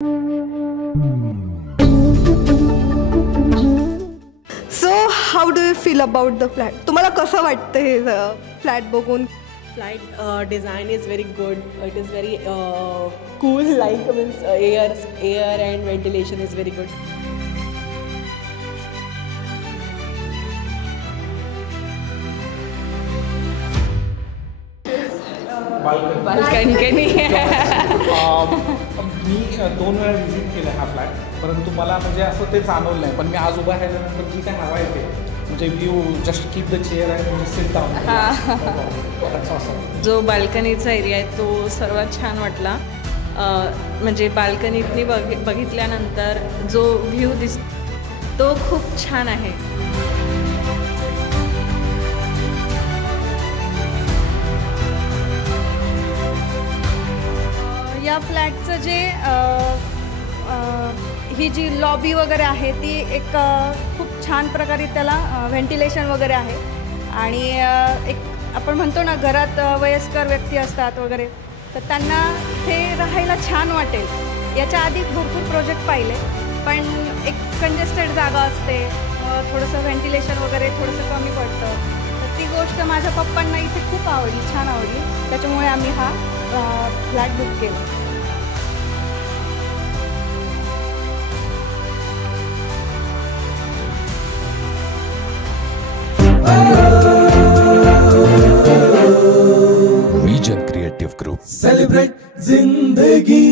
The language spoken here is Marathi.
So how do you feel about the flat? तुम्हाला कसं वाटतं हे फ्लॅट बघून? Flight design is very good. It is very cool. Like means air and ventilation is very good. Balcony मी 2 वेळा व्हिजिट केलं हा फ्लॅट, परंतु मला म्हणजे असं ते जाणवलं नाही. पण मी आज उभा राहिल्यानंतर जी काय हवा येते म्हणजे view just keep the chair आणि सिट डाऊन. जो बाल्कनीचा एरिया आहे तो सर्वात छान वाटला. म्हणजे बाल्कनीतनी बघितल्यानंतर जो व्ह्यू तो खूप छान आहे. या फ्लॅटचं जे ही जी लॉबी वगैरे आहे ती एक खूप छान प्रकारे त्याला व्हेंटिलेशन वगैरे आहे. आणि एक आपण म्हणतो ना घरात वयस्कर व्यक्ती असतात वगैरे, तर त्यांना ते राहायला छान वाटेल. याच्या आधी भरपूर प्रोजेक्ट पाहिले, पण एक कंजेस्टेड जागा असते, थोडंसं व्हेंटिलेशन वगैरे थोडंसं कमी पडतं. तर ती गोष्ट माझ्या पप्पांना इथे खूप आवडली, छान आवडली. त्याच्यामुळे आम्ही हा फ्लॅट बुक केला. Region Creative Group. Celebrate Zindagi.